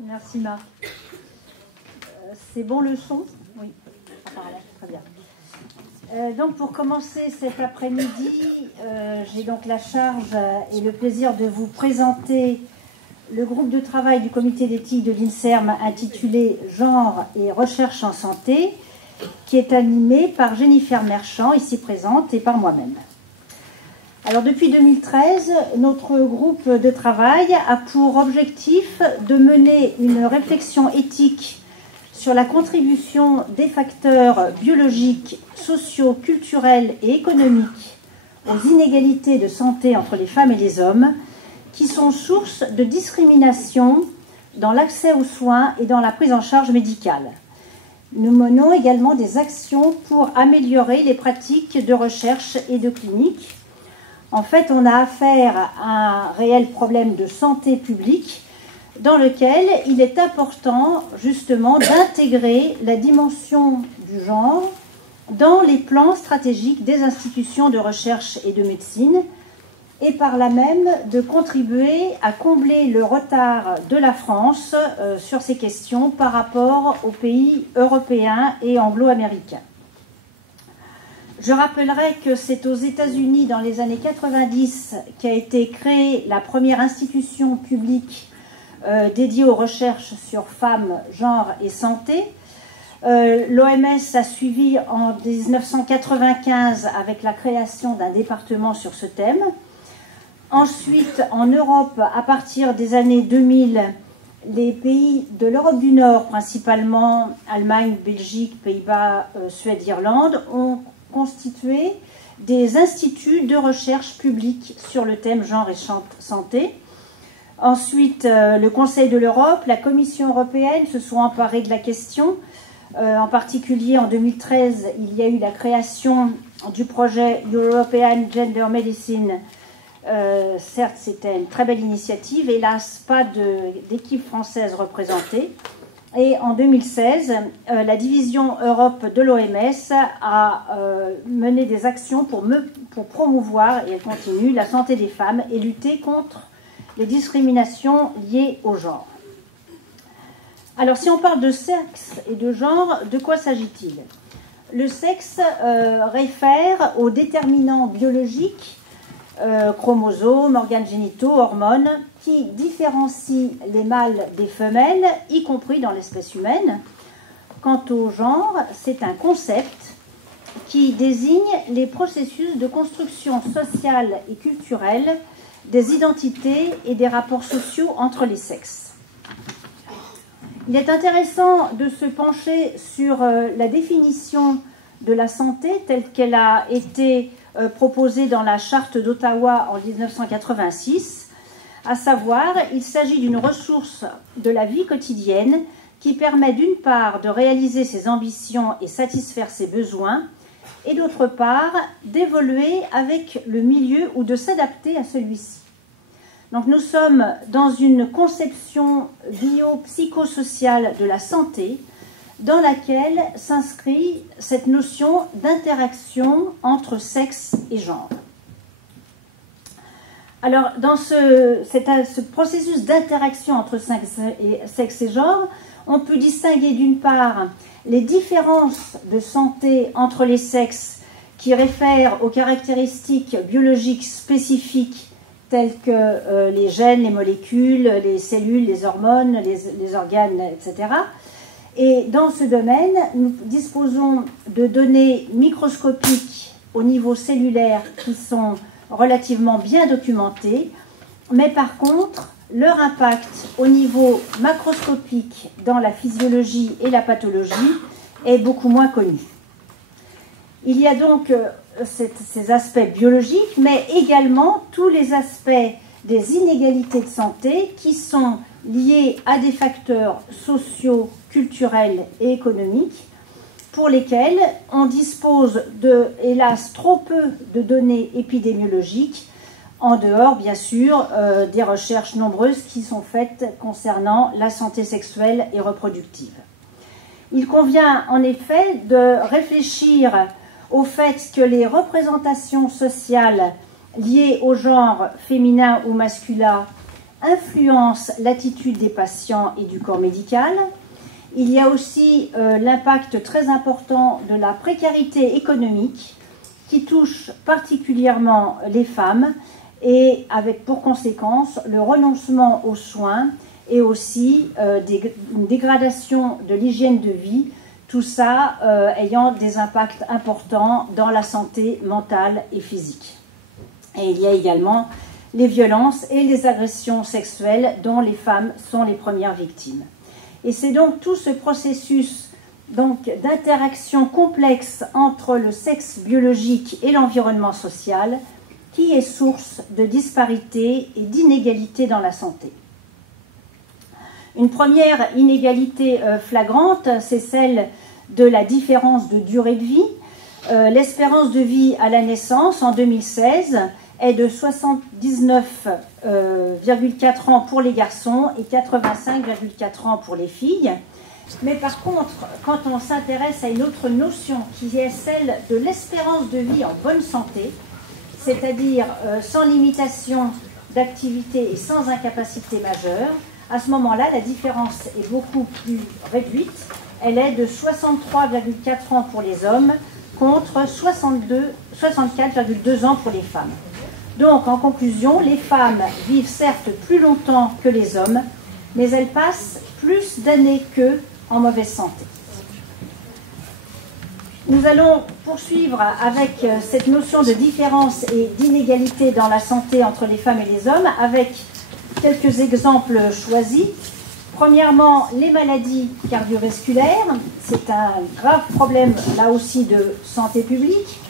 Merci Marc. C'est bon le son? Oui, apparemment, très bien. Donc pour commencer cet après-midi, j'ai donc la charge et le plaisir de vous présenter le groupe de travail du comité d'éthique de l'INSERM intitulé « Genre et recherche en santé » qui est animé par Jennifer Merchant, ici présente, et par moi-même. Alors depuis 2013, notre groupe de travail a pour objectif de mener une réflexion éthique sur la contribution des facteurs biologiques, sociaux, culturels et économiques aux inégalités de santé entre les femmes et les hommes, qui sont source de discrimination dans l'accès aux soins et dans la prise en charge médicale. Nous menons également des actions pour améliorer les pratiques de recherche et de clinique. En fait, on a affaire à un réel problème de santé publique dans lequel il est important justement d'intégrer la dimension du genre dans les plans stratégiques des institutions de recherche et de médecine et par là même de contribuer à combler le retard de la France sur ces questions par rapport aux pays européens et anglo-américains. Je rappellerai que c'est aux États-Unis, dans les années 90, qu'a été créée la première institution publique dédiée aux recherches sur femmes, genre et santé. L'OMS a suivi en 1995 avec la création d'un département sur ce thème. Ensuite, en Europe, à partir des années 2000, les pays de l'Europe du Nord, principalement Allemagne, Belgique, Pays-Bas, Suède, Irlande, ont constitué des instituts de recherche publique sur le thème genre et santé. Ensuite, le Conseil de l'Europe, la Commission européenne se sont emparés de la question. En particulier, en 2013, il y a eu la création du projet European Gender Medicine. Certes, c'était une très belle initiative, hélas, pas d'équipe française représentée. Et en 2016, la division Europe de l'OMS a mené des actions pour promouvoir, et elle continue, la santé des femmes et lutter contre les discriminations liées au genre. Alors, si on parle de sexe et de genre, de quoi s'agit-il? Le sexe réfère aux déterminants biologiques, chromosomes, organes génitaux, hormones, qui différencient les mâles des femelles, y compris dans l'espèce humaine. Quant au genre, c'est un concept qui désigne les processus de construction sociale et culturelle des identités et des rapports sociaux entre les sexes. Il est intéressant de se pencher sur la définition de la santé telle qu'elle a été proposée dans la Charte d'Ottawa en 1986, à savoir, il s'agit d'une ressource de la vie quotidienne qui permet d'une part de réaliser ses ambitions et satisfaire ses besoins, et d'autre part d'évoluer avec le milieu ou de s'adapter à celui-ci. Donc nous sommes dans une conception bio-psychosociale de la santé dans laquelle s'inscrit cette notion d'interaction entre sexe et genre. Alors, dans ce processus d'interaction entre sexe et genre, on peut distinguer d'une part les différences de santé entre les sexes qui réfèrent aux caractéristiques biologiques spécifiques telles que les gènes, les molécules, les cellules, les hormones, les organes, etc. Et dans ce domaine, nous disposons de données microscopiques au niveau cellulaire qui sont relativement bien documentées, mais par contre, leur impact au niveau macroscopique dans la physiologie et la pathologie est beaucoup moins connu. Il y a donc ces aspects biologiques, mais également tous les aspects des inégalités de santé qui sont liés à des facteurs sociaux, culturels et économiques pour lesquels on dispose de, hélas, trop peu de données épidémiologiques, en dehors, bien sûr, des recherches nombreuses qui sont faites concernant la santé sexuelle et reproductive. Il convient en effet de réfléchir au fait que les représentations sociales liées au genre féminin ou masculin influence l'attitude des patients et du corps médical. Il y a aussi l'impact très important de la précarité économique qui touche particulièrement les femmes et avec pour conséquence le renoncement aux soins et aussi une dégradation de l'hygiène de vie, tout ça ayant des impacts importants dans la santé mentale et physique. Et il y a également les violences et les agressions sexuelles dont les femmes sont les premières victimes. Et c'est donc tout ce processus d'interaction complexe entre le sexe biologique et l'environnement social qui est source de disparités et d'inégalités dans la santé. Une première inégalité flagrante, c'est celle de la différence de durée de vie. L'espérance de vie à la naissance en 2016 est de 79,4 ans pour les garçons et 85,4 ans pour les filles. Mais par contre, quand on s'intéresse à une autre notion qui est celle de l'espérance de vie en bonne santé, c'est-à-dire sans limitation d'activité et sans incapacité majeure, à ce moment-là, la différence est beaucoup plus réduite. Elle est de 63,4 ans pour les hommes contre 64,2 ans pour les femmes. Donc, en conclusion, les femmes vivent certes plus longtemps que les hommes, mais elles passent plus d'années qu'eux en mauvaise santé. Nous allons poursuivre avec cette notion de différence et d'inégalité dans la santé entre les femmes et les hommes, avec quelques exemples choisis. Premièrement, les maladies cardiovasculaires. C'est un grave problème, là aussi, de santé publique.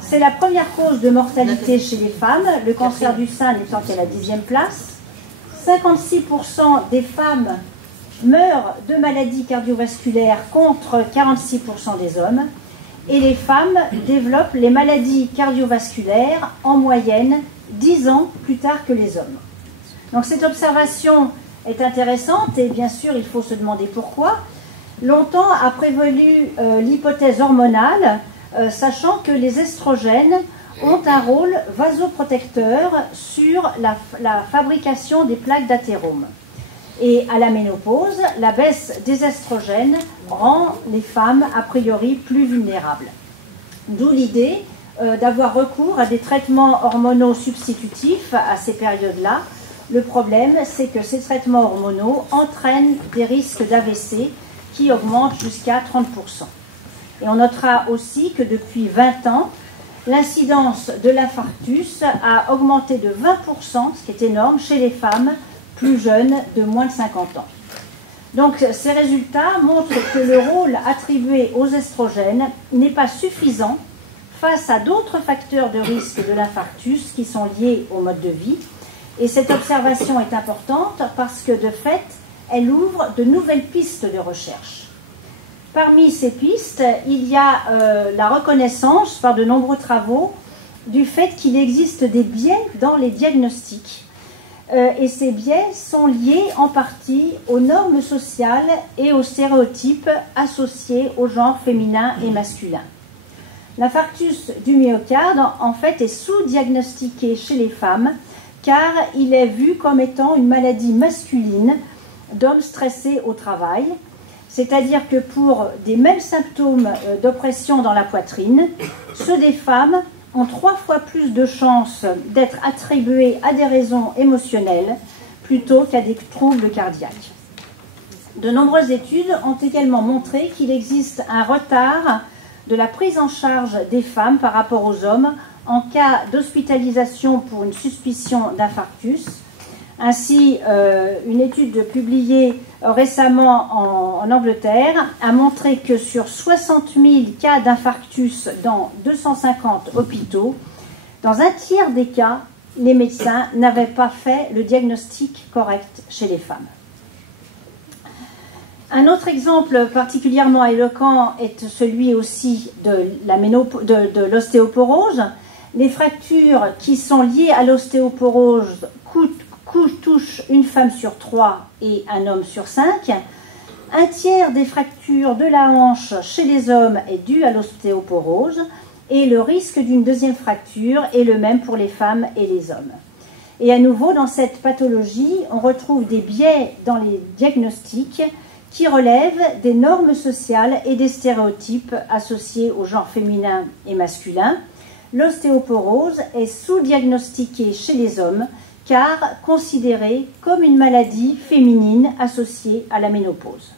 C'est la première cause de mortalité chez les femmes, le cancer du sein n'étant qu'à la 10e place. 56% des femmes meurent de maladies cardiovasculaires contre 46% des hommes. Et les femmes développent les maladies cardiovasculaires en moyenne 10 ans plus tard que les hommes. Donc cette observation est intéressante et bien sûr il faut se demander pourquoi. Longtemps a prévalu l'hypothèse hormonale, sachant que les estrogènes ont un rôle vasoprotecteur sur la fabrication des plaques d'athérome. Et à la ménopause, la baisse des estrogènes rend les femmes a priori plus vulnérables. D'où l'idée d'avoir recours à des traitements hormonaux substitutifs à ces périodes-là. Le problème, c'est que ces traitements hormonaux entraînent des risques d'AVC qui augmentent jusqu'à 30%. Et on notera aussi que depuis 20 ans, l'incidence de l'infarctus a augmenté de 20%, ce qui est énorme, chez les femmes plus jeunes de moins de 50 ans. Donc ces résultats montrent que le rôle attribué aux estrogènes n'est pas suffisant face à d'autres facteurs de risque de l'infarctus qui sont liés au mode de vie. Et cette observation est importante parce que de fait, elle ouvre de nouvelles pistes de recherche. Parmi ces pistes, il y a la reconnaissance par de nombreux travaux du fait qu'il existe des biais dans les diagnostics. Et ces biais sont liés en partie aux normes sociales et aux stéréotypes associés au genre féminin et masculin. L'infarctus du myocarde, en fait, est sous-diagnostiqué chez les femmes car il est vu comme étant une maladie masculine d'hommes stressés au travail. C'est-à-dire que pour des mêmes symptômes d'oppression dans la poitrine, ceux des femmes ont 3 fois plus de chances d'être attribués à des raisons émotionnelles plutôt qu'à des troubles cardiaques. De nombreuses études ont également montré qu'il existe un retard de la prise en charge des femmes par rapport aux hommes en cas d'hospitalisation pour une suspicion d'infarctus. Ainsi, une étude publiée récemment en Angleterre a montré que sur 60 000 cas d'infarctus dans 250 hôpitaux, dans un tiers des cas, les médecins n'avaient pas fait le diagnostic correct chez les femmes. Un autre exemple particulièrement éloquent est celui aussi de l'ostéoporose. Les fractures qui sont liées à l'ostéoporose touchent une femme sur 3 et un homme sur 5. Un tiers des fractures de la hanche chez les hommes est due à l'ostéoporose et le risque d'une deuxième fracture est le même pour les femmes et les hommes. Et à nouveau, dans cette pathologie, on retrouve des biais dans les diagnostics qui relèvent des normes sociales et des stéréotypes associés au genre féminin et masculin. L'ostéoporose est sous-diagnostiquée chez les hommes car considérée comme une maladie féminine associée à la ménopause.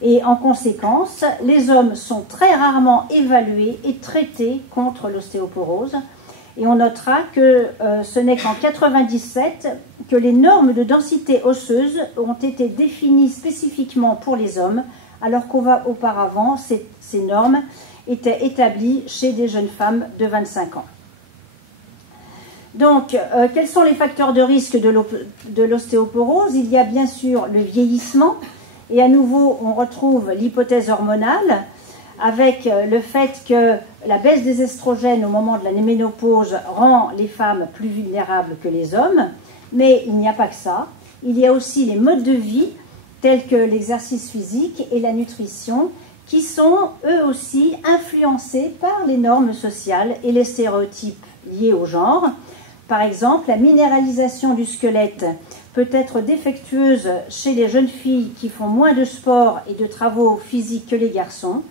Et en conséquence, les hommes sont très rarement évalués et traités contre l'ostéoporose. Et on notera que ce n'est qu'en 1997 que les normes de densité osseuse ont été définies spécifiquement pour les hommes, alors qu'auparavant, ces normes étaient établies chez des jeunes femmes de 25 ans. Donc, quels sont les facteurs de risque de l'ostéoporose? Il y a bien sûr le vieillissement, et à nouveau, on retrouve l'hypothèse hormonale, avec le fait que la baisse des estrogènes au moment de la ménopause rend les femmes plus vulnérables que les hommes. Mais il n'y a pas que ça. Il y a aussi les modes de vie, tels que l'exercice physique et la nutrition, qui sont eux aussi influencés par les normes sociales et les stéréotypes liés au genre. Par exemple, la minéralisation du squelette peut être défectueuse chez les jeunes filles qui font moins de sport et de travaux physiques que les garçons.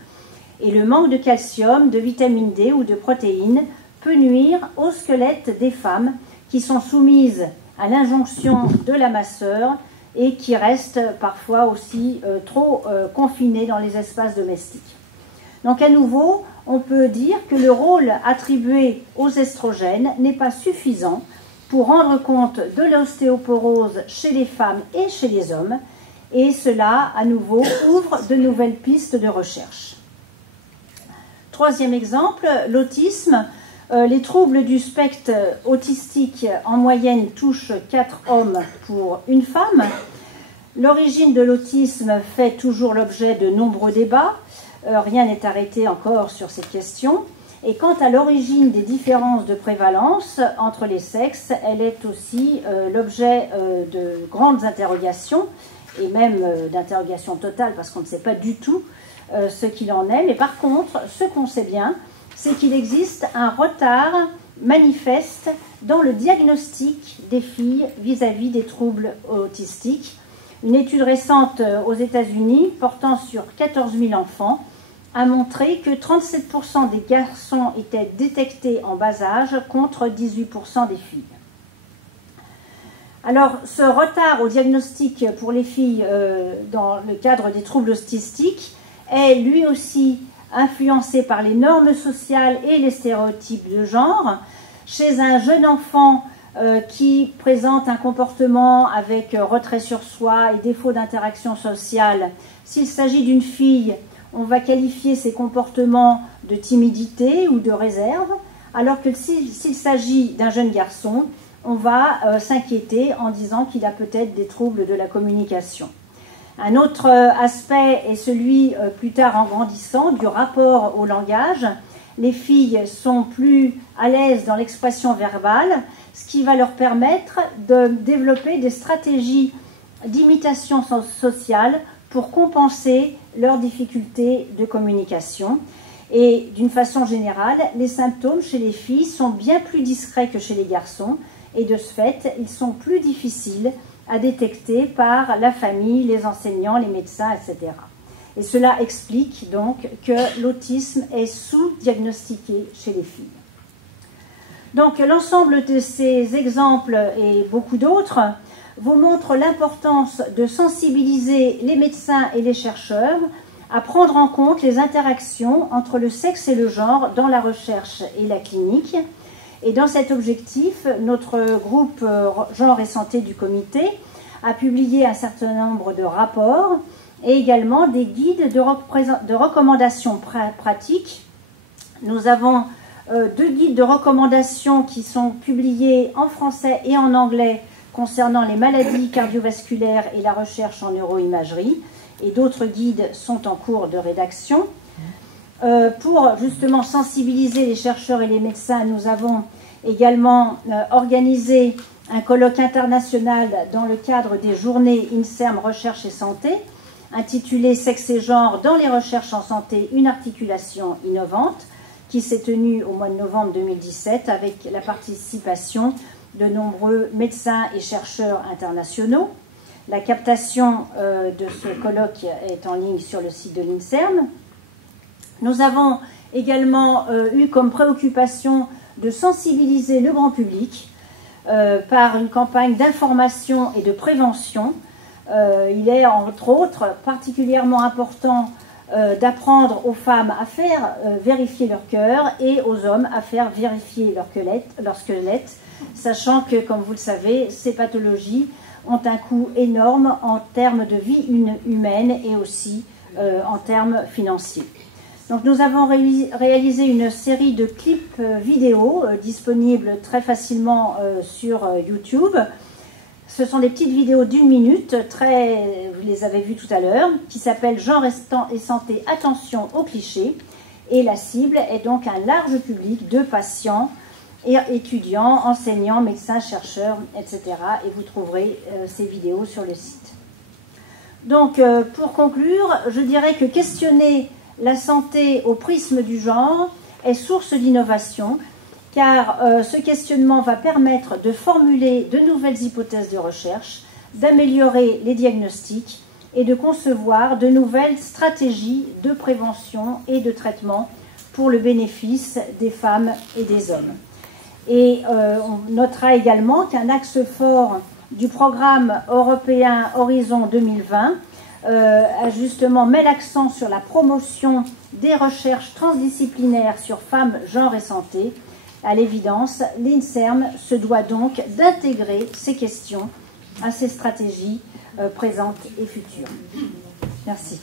Et le manque de calcium, de vitamine D ou de protéines peut nuire au squelette des femmes qui sont soumises à l'injonction de la masseur et qui restent parfois aussi trop confinées dans les espaces domestiques. Donc à nouveau, on peut dire que le rôle attribué aux estrogènes n'est pas suffisant pour rendre compte de l'ostéoporose chez les femmes et chez les hommes, et cela, à nouveau, ouvre de nouvelles pistes de recherche. Troisième exemple, l'autisme. Les troubles du spectre autistique en moyenne touchent 4 hommes pour une femme. L'origine de l'autisme fait toujours l'objet de nombreux débats. Rien n'est arrêté encore sur cette question. Et quant à l'origine des différences de prévalence entre les sexes, elle est aussi l'objet de grandes interrogations, et même d'interrogations totales, parce qu'on ne sait pas du tout ce qu'il en est. Mais par contre, ce qu'on sait bien, c'est qu'il existe un retard manifeste dans le diagnostic des filles vis-à-vis des troubles autistiques. Une étude récente aux États-Unis, portant sur 14 000 enfants, a montré que 37% des garçons étaient détectés en bas âge contre 18% des filles. Alors, ce retard au diagnostic pour les filles dans le cadre des troubles autistiques est lui aussi influencé par les normes sociales et les stéréotypes de genre. Chez un jeune enfant qui présente un comportement avec retrait sur soi et défaut d'interaction sociale, s'il s'agit d'une fille, on va qualifier ces comportements de timidité ou de réserve, alors que s'il s'agit d'un jeune garçon, on va s'inquiéter en disant qu'il a peut-être des troubles de la communication. Un autre aspect est celui, plus tard en grandissant, du rapport au langage. Les filles sont plus à l'aise dans l'expression verbale, ce qui va leur permettre de développer des stratégies d'imitation sociale pour compenser leurs difficultés de communication. Et d'une façon générale, les symptômes chez les filles sont bien plus discrets que chez les garçons, et de ce fait, ils sont plus difficiles à détecter par la famille, les enseignants, les médecins, etc. Et cela explique donc que l'autisme est sous-diagnostiqué chez les filles. Donc l'ensemble de ces exemples et beaucoup d'autres vous montrent l'importance de sensibiliser les médecins et les chercheurs à prendre en compte les interactions entre le sexe et le genre dans la recherche et la clinique. Et dans cet objectif, notre groupe Genre et Santé du comité a publié un certain nombre de rapports et également des guides de recommandations pratiques. Nous avons 2 guides de recommandations qui sont publiés en français et en anglais concernant les maladies cardiovasculaires et la recherche en neuroimagerie, et d'autres guides sont en cours de rédaction. Pour justement sensibiliser les chercheurs et les médecins, nous avons également organisé un colloque international dans le cadre des journées INSERM Recherche et Santé, intitulé Sexe et genre dans les recherches en santé, une articulation innovante, qui s'est tenu au mois de novembre 2017 avec la participation de nombreux médecins et chercheurs internationaux. La captation de ce colloque est en ligne sur le site de l'INSERM. Nous avons également eu comme préoccupation de sensibiliser le grand public par une campagne d'information et de prévention. Il est entre autres particulièrement important d'apprendre aux femmes à faire vérifier leur cœur et aux hommes à faire vérifier leur squelette, sachant que, comme vous le savez, ces pathologies ont un coût énorme en termes de vie humaine et aussi en termes financiers. Donc nous avons réalisé une série de clips vidéo disponibles très facilement sur YouTube. Ce sont des petites vidéos d'1 minute, vous les avez vues tout à l'heure, qui s'appellent « Genre et santé, attention aux clichés ». Et la cible est donc un large public de patients, et étudiants, enseignants, médecins, chercheurs, etc. Et vous trouverez ces vidéos sur le site. Donc, pour conclure, je dirais que questionner la santé au prisme du genre est source d'innovation, car ce questionnement va permettre de formuler de nouvelles hypothèses de recherche, d'améliorer les diagnostics et de concevoir de nouvelles stratégies de prévention et de traitement pour le bénéfice des femmes et des hommes. Et on notera également qu'un axe fort du programme européen Horizon 2020 justement met l'accent sur la promotion des recherches transdisciplinaires sur femmes, genre et santé. À l'évidence, l'INSERM se doit donc d'intégrer ces questions à ses stratégies présentes et futures. Merci.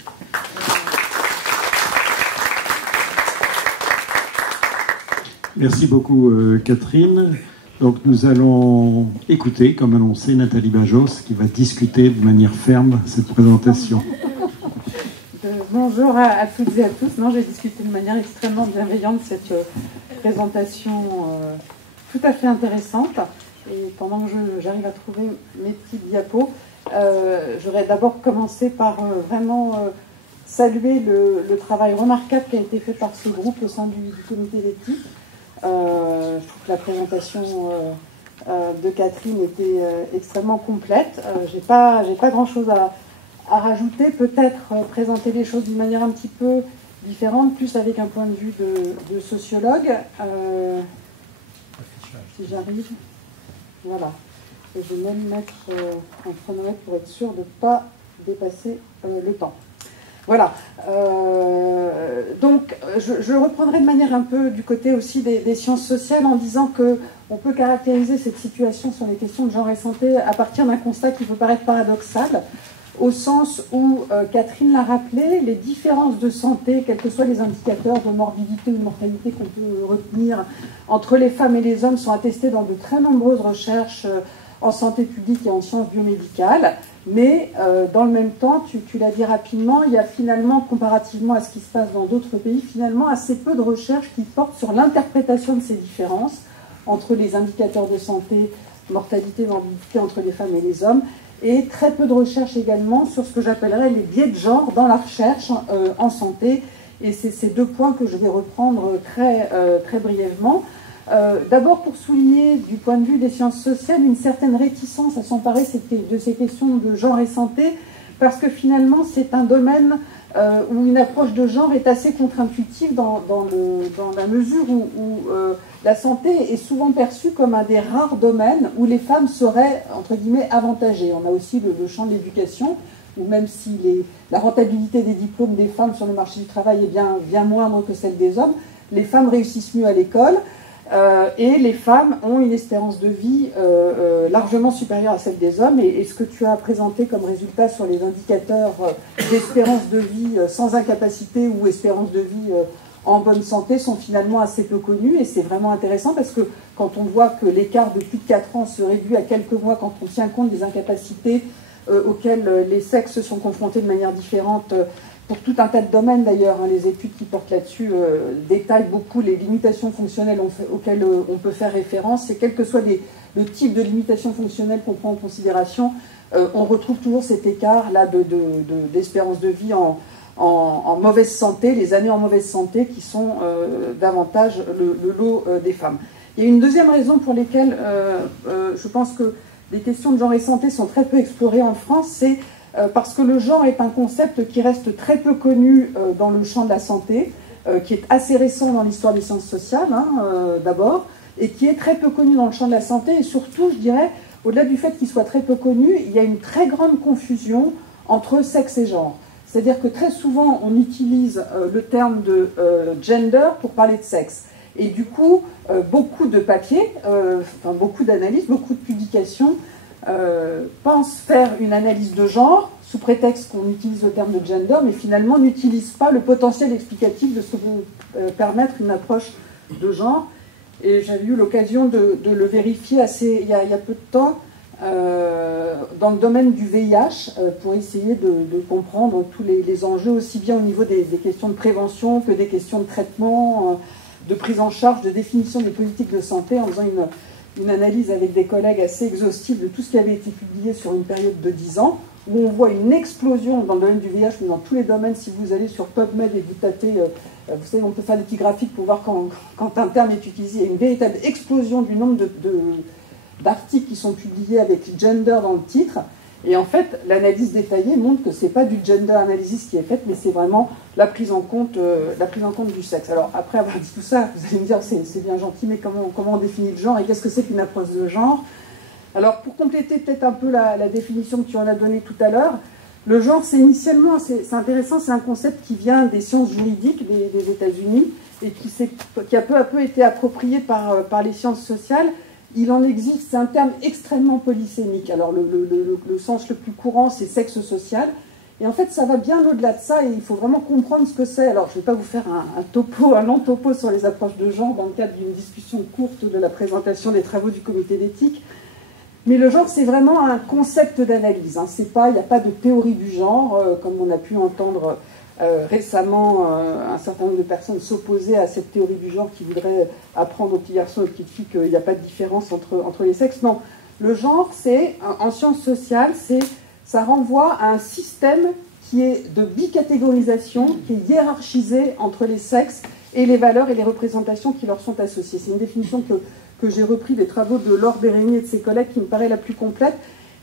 Merci beaucoup Catherine. Donc nous allons écouter, comme annoncé, Nathalie Bajos qui va discuter de manière ferme cette présentation. Bonjour à toutes et à tous. Non, j'ai discuté de manière extrêmement bienveillante cette présentation tout à fait intéressante. Et pendant que j'arrive à trouver mes petites diapos, j'aurais d'abord commencé par vraiment saluer le travail remarquable qui a été fait par ce groupe au sein du comité d'éthique. Je trouve que la présentation de Catherine était extrêmement complète. J'ai pas grand-chose à rajouter. Peut-être présenter les choses d'une manière un petit peu différente, plus avec un point de vue de sociologue. Si j'arrive, voilà. Et je vais même mettre un chronomètre pour être sûr de ne pas dépasser le temps. Voilà, donc je reprendrai de manière un peu du côté aussi des sciences sociales en disant qu'on peut caractériser cette situation sur les questions de genre et santé à partir d'un constat qui peut paraître paradoxal, au sens où, Catherine l'a rappelé, les différences de santé, quels que soient les indicateurs de morbidité ou de mortalité qu'on peut retenir entre les femmes et les hommes, sont attestés dans de très nombreuses recherches en santé publique et en sciences biomédicales. Mais dans le même temps, tu l'as dit rapidement, il y a finalement, comparativement à ce qui se passe dans d'autres pays, finalement assez peu de recherches qui portent sur l'interprétation de ces différences entre les indicateurs de santé, mortalité, morbidité entre les femmes et les hommes, et très peu de recherches également sur ce que j'appellerais les biais de genre dans la recherche en santé. Et c'est ces deux points que je vais reprendre très brièvement. D'abord pour souligner du point de vue des sciences sociales une certaine réticence à s'emparer de ces questions de genre et santé, parce que finalement c'est un domaine où une approche de genre est assez contre-intuitive dans la mesure où la santé est souvent perçue comme un des rares domaines où les femmes seraient entre guillemets avantagées. On a aussi le champ de l'éducation, où même si la rentabilité des diplômes des femmes sur le marché du travail est bien moindre que celle des hommes, les femmes réussissent mieux à l'école. Et les femmes ont une espérance de vie largement supérieure à celle des hommes. Et ce que tu as présenté comme résultat sur les indicateurs d'espérance de vie sans incapacité ou espérance de vie en bonne santé sont finalement assez peu connus. Et c'est vraiment intéressant parce que quand on voit que l'écart de plus de 4 ans se réduit à quelques mois, quand on tient compte des incapacités auxquelles les sexes sont confrontés de manière différente, pour tout un tas de domaines d'ailleurs, hein, les études qui portent là-dessus détaillent beaucoup les limitations fonctionnelles auxquelles on peut faire référence, et quel que soit le type de limitation fonctionnelle qu'on prend en considération, on retrouve toujours cet écart là d'espérance de vie en mauvaise santé, les années en mauvaise santé qui sont davantage le lot des femmes. Il y a une deuxième raison pour laquelle je pense que les questions de genre et santé sont très peu explorées en France, c'est parce que le genre est un concept qui reste très peu connu dans le champ de la santé, qui est assez récent dans l'histoire des sciences sociales, d'abord, et qui est très peu connu dans le champ de la santé, et surtout, je dirais, au-delà du fait qu'il soit très peu connu, il y a une très grande confusion entre sexe et genre. C'est-à-dire que très souvent, on utilise le terme de gender pour parler de sexe. Et du coup, beaucoup de papiers, beaucoup d'analyses, beaucoup de publications pensent faire une analyse de genre sous prétexte qu'on utilise le terme de gender, mais finalement n'utilisent pas le potentiel explicatif de ce que peut permettre une approche de genre. Et j'avais eu l'occasion de le vérifier il y a peu de temps dans le domaine du VIH pour essayer de comprendre tous les enjeux, aussi bien au niveau des questions de prévention que des questions de traitement, de prise en charge, de définition des politiques de santé, en faisant une analyse avec des collègues assez exhaustive de tout ce qui avait été publié sur une période de 10 ans, où on voit une explosion dans le domaine du VIH, mais dans tous les domaines. Si vous allez sur PubMed et vous tapez, vous savez, on peut faire des petits graphiques pour voir quand un terme est utilisé, il y a une véritable explosion du nombre d'articles qui sont publiés avec gender dans le titre. Et en fait, l'analyse détaillée montre que ce n'est pas du gender analysis qui est faite, mais c'est vraiment la prise en compte du sexe. Alors, après avoir dit tout ça, vous allez me dire, c'est bien gentil, mais comment on définit le genre et qu'est-ce que c'est qu'une approche de genre? Alors, pour compléter peut-être un peu la définition que tu en as donnée tout à l'heure, le genre, c'est initialement, c'est intéressant, c'est un concept qui vient des sciences juridiques des États-Unis et qui a peu à peu été approprié par les sciences sociales. Il en existe, c'est un terme extrêmement polysémique. Alors, le sens le plus courant, c'est sexe social. Et en fait, ça va bien au-delà de ça et il faut vraiment comprendre ce que c'est. Alors, je ne vais pas vous faire un long topo sur les approches de genre dans le cadre d'une discussion courte de la présentation des travaux du comité d'éthique. Mais le genre, c'est vraiment un concept d'analyse. Il n'y a pas de théorie du genre, comme on a pu entendre récemment un certain nombre de personnes s'opposer à cette théorie du genre qui voudrait apprendre aux petits garçons et aux petites filles qu'il n'y a pas de différence entre les sexes. Non, le genre, c'est, en sciences sociales, ça renvoie à un système qui est de bicatégorisation, qui est hiérarchisé entre les sexes et les valeurs et les représentations qui leur sont associées. C'est une définition que j'ai repris des travaux de Laure Bérénier et de ses collègues qui me paraît la plus complète.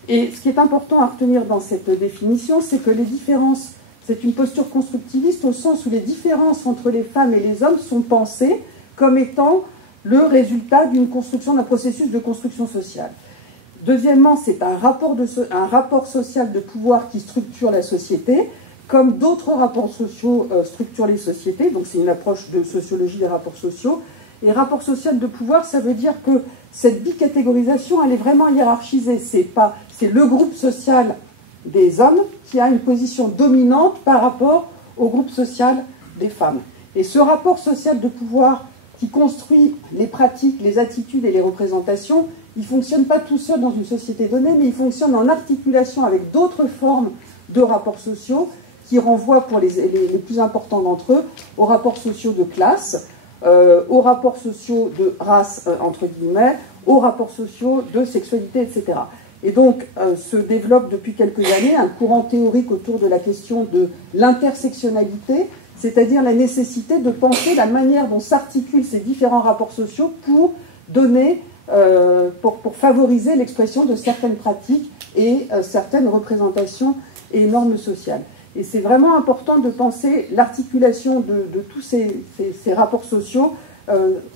Et ce qui est important à retenir dans cette définition, c'est que les différences, c'est une posture constructiviste au sens où les différences entre les femmes et les hommes sont pensées comme étant le résultat d'une construction, d'un processus de construction sociale. Deuxièmement, c'est un rapport social de pouvoir qui structure la société, comme d'autres rapports sociaux structurent les sociétés. Donc c'est une approche de sociologie des rapports sociaux. Et rapport social de pouvoir, ça veut dire que cette bicatégorisation, elle est vraiment hiérarchisée. C'est le groupe social des hommes qui a une position dominante par rapport au groupe social des femmes. Et ce rapport social de pouvoir qui construit les pratiques, les attitudes et les représentations, il ne fonctionne pas tout seul dans une société donnée, mais il fonctionne en articulation avec d'autres formes de rapports sociaux qui renvoient, pour les plus importants d'entre eux, aux rapports sociaux de classe, aux rapports sociaux de race, entre guillemets, aux rapports sociaux de sexualité, etc. Et donc, se développe depuis quelques années un courant théorique autour de la question de l'intersectionnalité, c'est-à-dire la nécessité de penser la manière dont s'articulent ces différents rapports sociaux pour donner, pour favoriser l'expression de certaines pratiques et certaines représentations et normes sociales. Et c'est vraiment important de penser l'articulation de tous ces rapports sociaux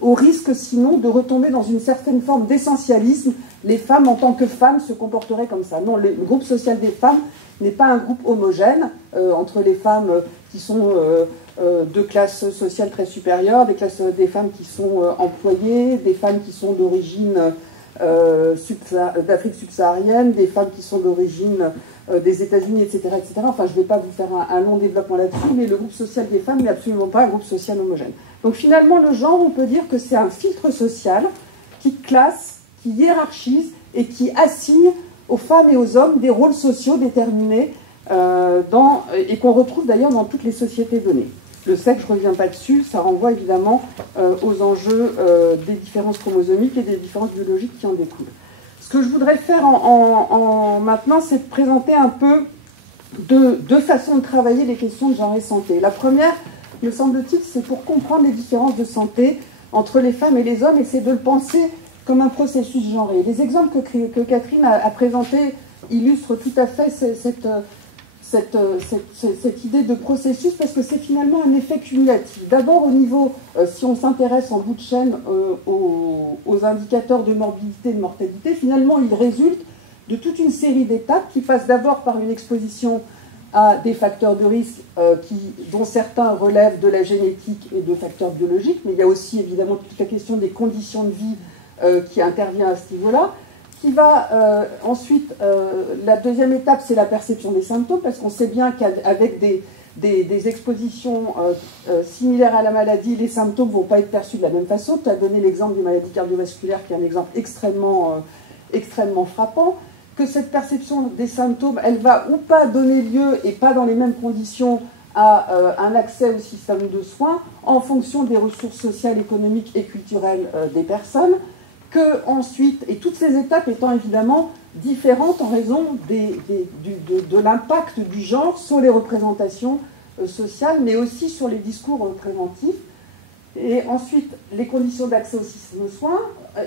au risque sinon de retomber dans une certaine forme d'essentialisme. Les femmes en tant que femmes se comporteraient comme ça. Non, le groupe social des femmes n'est pas un groupe homogène entre les femmes qui sont de classe sociale très supérieure, des femmes qui sont employées, des femmes qui sont d'origine d'Afrique subsaharienne, des femmes qui sont d'origine des États-Unis, etc., etc. Enfin, je ne vais pas vous faire un long développement là-dessus, mais le groupe social des femmes n'est absolument pas un groupe social homogène. Donc finalement, le genre, on peut dire que c'est un filtre social qui classe, qui hiérarchise et qui assigne aux femmes et aux hommes des rôles sociaux déterminés et qu'on retrouve d'ailleurs dans toutes les sociétés données. Le sexe, je ne reviens pas dessus, ça renvoie évidemment aux enjeux des différences chromosomiques et des différences biologiques qui en découlent. Ce que je voudrais faire maintenant, c'est de présenter un peu deux façons de travailler les questions de genre et santé. La première, me semble-t-il, c'est pour comprendre les différences de santé. entre les femmes et les hommes, et c'est de le penser comme un processus genré. Les exemples que Catherine a présentés illustrent tout à fait cette idée de processus, parce que c'est finalement un effet cumulatif. D'abord au niveau, si on s'intéresse en bout de chaîne aux indicateurs de morbidité et de mortalité, finalement il résulte de toute une série d'étapes qui passent d'abord par une exposition à des facteurs de risque dont certains relèvent de la génétique et de facteurs biologiques, mais il y a aussi évidemment toute la question des conditions de vie qui intervient à ce niveau-là. Qui va ensuite, la deuxième étape, c'est la perception des symptômes, parce qu'on sait bien qu'avec des expositions similaires à la maladie, les symptômes ne vont pas être perçus de la même façon. Tu as donné l'exemple des maladies cardiovasculaires, qui est un exemple extrêmement frappant, que cette perception des symptômes, elle va ou pas donner lieu, et pas dans les mêmes conditions, à un accès au système de soins, en fonction des ressources sociales, économiques et culturelles des personnes, que ensuite, et toutes ces étapes étant évidemment différentes en raison de l'impact du genre sur les représentations sociales, mais aussi sur les discours préventifs, et ensuite les conditions d'accès au système de soins,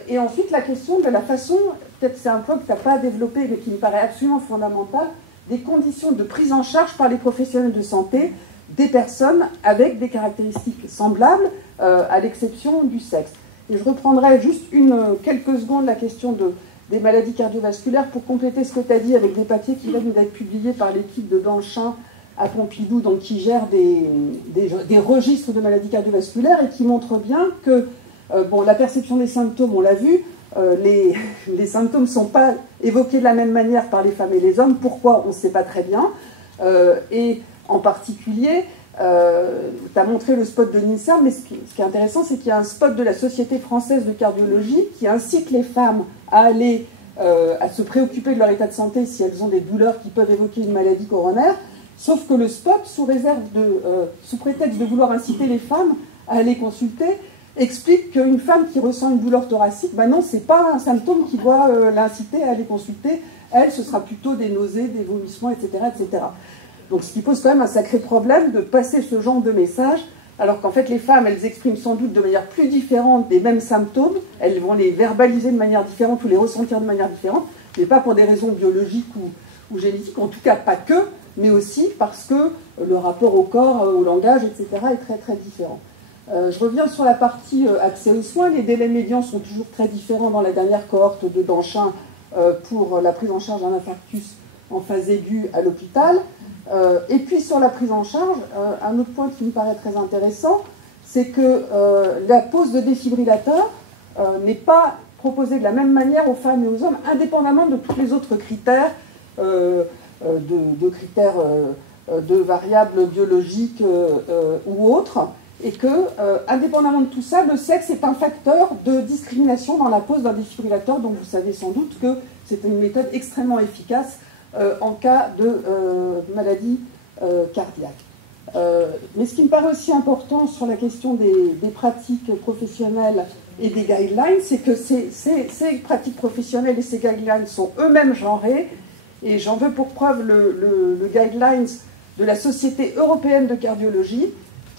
et ensuite la question de la façon, peut-être c'est un point que tu n'as pas développé, mais qui me paraît absolument fondamental, des conditions de prise en charge par les professionnels de santé des personnes avec des caractéristiques semblables, à l'exception du sexe. Et je reprendrai juste quelques secondes la question des maladies cardiovasculaires pour compléter ce que tu as dit avec des papiers qui viennent d'être publiés par l'équipe de Danchin à Pompidou, donc qui gère des registres de maladies cardiovasculaires et qui montrent bien que la perception des symptômes, on l'a vu, les symptômes ne sont pas évoqués de la même manière par les femmes et les hommes. Pourquoi? On ne sait pas très bien. Et en particulier, tu as montré le spot de l'INSERM, mais ce qui est intéressant, c'est qu'il y a un spot de la Société française de cardiologie qui incite les femmes à aller à se préoccuper de leur état de santé si elles ont des douleurs qui peuvent évoquer une maladie coronaire, sauf que le spot, sous prétexte de vouloir inciter les femmes à aller consulter, explique qu'une femme qui ressent une douleur thoracique, non, c'est pas un symptôme qui doit l'inciter à aller consulter. Elle, ce sera plutôt des nausées, des vomissements, etc., etc. Donc ce qui pose quand même un sacré problème de passer ce genre de message, alors qu'en fait les femmes, elles expriment sans doute de manière plus différente des mêmes symptômes, elles vont les verbaliser de manière différente ou les ressentir de manière différente, mais pas pour des raisons biologiques ou génétiques, en tout cas pas que, mais aussi parce que le rapport au corps, au langage, etc. est très très différent. Je reviens sur la partie accès aux soins. Les délais médians sont toujours très différents dans la dernière cohorte de Danchin pour la prise en charge d'un infarctus en phase aiguë à l'hôpital. Et puis sur la prise en charge, un autre point qui me paraît très intéressant, c'est que la pose de défibrillateur n'est pas proposée de la même manière aux femmes et aux hommes, indépendamment de tous les autres critères, de critères de variables biologiques ou autres, et que, indépendamment de tout ça, le sexe est un facteur de discrimination dans la pose d'un défibrillateur, donc vous savez sans doute que c'est une méthode extrêmement efficace en cas de maladie cardiaque. Mais ce qui me paraît aussi important sur la question des pratiques professionnelles et des guidelines, c'est que ces pratiques professionnelles et ces guidelines sont eux-mêmes genrés, et j'en veux pour preuve le guidelines de la Société européenne de cardiologie,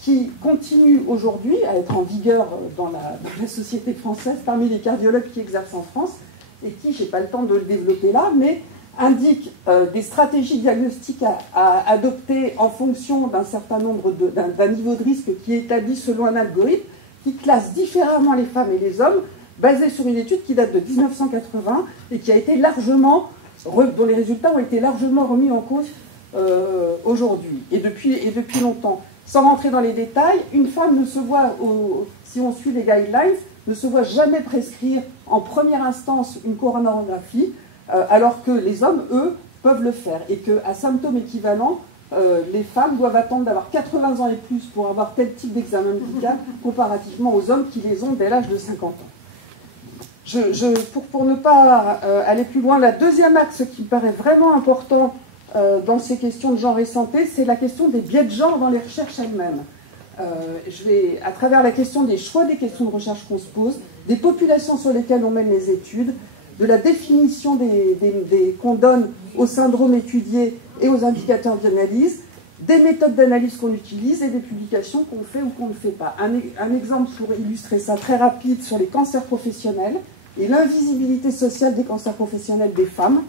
qui continue aujourd'hui à être en vigueur dans la société française, parmi les cardiologues qui exercent en France, et qui, je n'ai pas le temps de le développer là, mais indique des stratégies diagnostiques à adopter en fonction d'un certain nombre d'un niveau de risque qui est établi selon un algorithme qui classe différemment les femmes et les hommes, basé sur une étude qui date de 1980 et qui a été dont les résultats ont été largement remis en cause aujourd'hui et depuis longtemps. Sans rentrer dans les détails, une femme ne se voit, si on suit les guidelines, ne se voit jamais prescrire en première instance une coronarographie, alors que les hommes, eux, peuvent le faire. Et qu'à symptômes équivalents, les femmes doivent attendre d'avoir 80 ans et plus pour avoir tel type d'examen médical, comparativement aux hommes qui les ont dès l'âge de 50 ans. Pour ne pas aller plus loin, la deuxième axe qui me paraît vraiment important dans ces questions de genre et santé, c'est la question des biais de genre dans les recherches elles-mêmes. Je vais, à travers la question des choix des questions de recherche qu'on se pose, des populations sur lesquelles on mène les études, de la définition qu'on donne aux syndromes étudiés et aux indicateurs d'analyse, des méthodes d'analyse qu'on utilise et des publications qu'on fait ou qu'on ne fait pas. Un exemple pour illustrer ça très rapide sur les cancers professionnels et l'invisibilité sociale des cancers professionnels des femmes,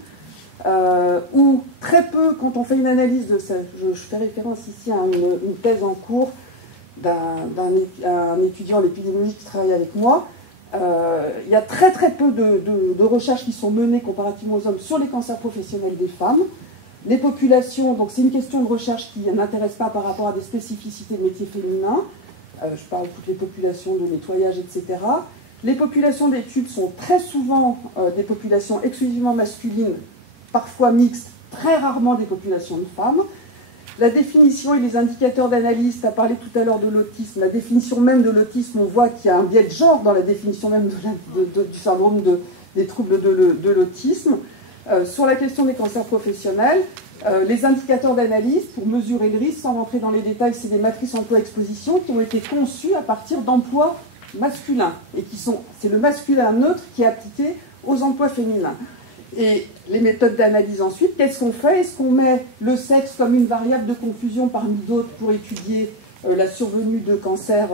où très peu, quand on fait une analyse de ça, je fais référence ici à une thèse en cours d'un étudiant en épidémiologie qui travaille avec moi, il y a très peu de recherches qui sont menées comparativement aux hommes sur les cancers professionnels des femmes. Les populations, donc c'est une question de recherche qui n'intéresse pas par rapport à des spécificités de métiers féminins. Je parle de toutes les populations de nettoyage, etc. Les populations d'études sont très souvent des populations exclusivement masculines, parfois mixtes, très rarement des populations de femmes. La définition et les indicateurs d'analyse, tu as parlé tout à l'heure de l'autisme, la définition même de l'autisme, on voit qu'il y a un biais de genre dans la définition même du syndrome des troubles de l'autisme. Sur la question des cancers professionnels, les indicateurs d'analyse pour mesurer le risque, sans rentrer dans les détails, c'est des matrices emploi-exposition qui ont été conçues à partir d'emplois masculins. Et c'est le masculin neutre qui est appliqué aux emplois féminins. Et les méthodes d'analyse ensuite, qu'est-ce qu'on fait? Est-ce qu'on met le sexe comme une variable de confusion parmi d'autres pour étudier la survenue de cancers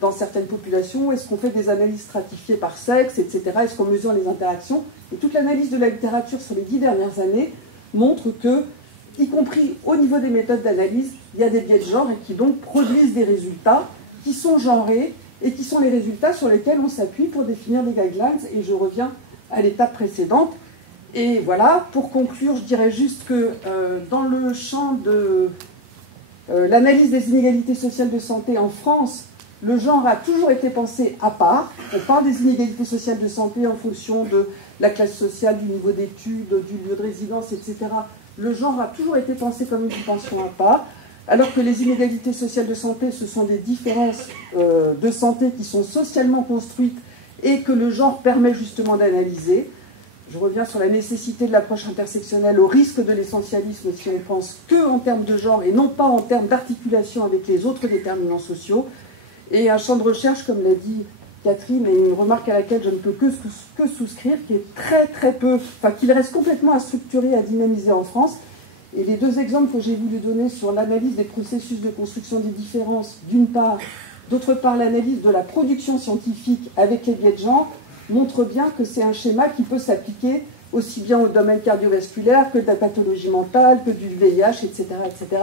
dans certaines populations? Est-ce qu'on fait des analyses stratifiées par sexe, etc. Est-ce qu'on mesure les interactions? Et toute l'analyse de la littérature sur les 10 dernières années montre que, y compris au niveau des méthodes d'analyse, il y a des biais de genre et qui donc produisent des résultats qui sont genrés et qui sont les résultats sur lesquels on s'appuie pour définir les guidelines. Et je reviens à l'étape précédente. Et voilà, pour conclure, je dirais juste que dans le champ de l'analyse des inégalités sociales de santé en France, le genre a toujours été pensé à part. On parle des inégalités sociales de santé en fonction de la classe sociale, du niveau d'études, du lieu de résidence, etc. Le genre a toujours été pensé comme une dimension à part, alors que les inégalités sociales de santé, ce sont des différences de santé qui sont socialement construites et que le genre permet justement d'analyser. Je reviens sur la nécessité de l'approche intersectionnelle au risque de l'essentialisme si on pense que en termes de genre et non pas en termes d'articulation avec les autres déterminants sociaux. Et un champ de recherche, comme l'a dit Catherine, et une remarque à laquelle je ne peux que souscrire, qui est très peu, enfin qu'il reste complètement à structurer, à dynamiser en France. Et les deux exemples que j'ai voulu donner sur l'analyse des processus de construction des différences, d'une part, d'autre part l'analyse de la production scientifique avec les biais de genre, montrent bien que c'est un schéma qui peut s'appliquer aussi bien au domaine cardiovasculaire que de la pathologie mentale, que du VIH, etc. etc.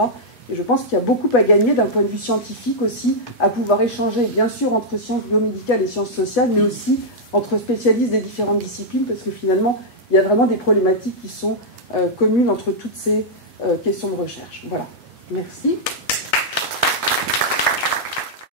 Et je pense qu'il y a beaucoup à gagner d'un point de vue scientifique aussi, à pouvoir échanger bien sûr entre sciences biomédicales et sciences sociales, mais aussi entre spécialistes des différentes disciplines, parce que finalement, il y a vraiment des problématiques qui sont communes entre toutes ces questions de recherche. Voilà. Merci.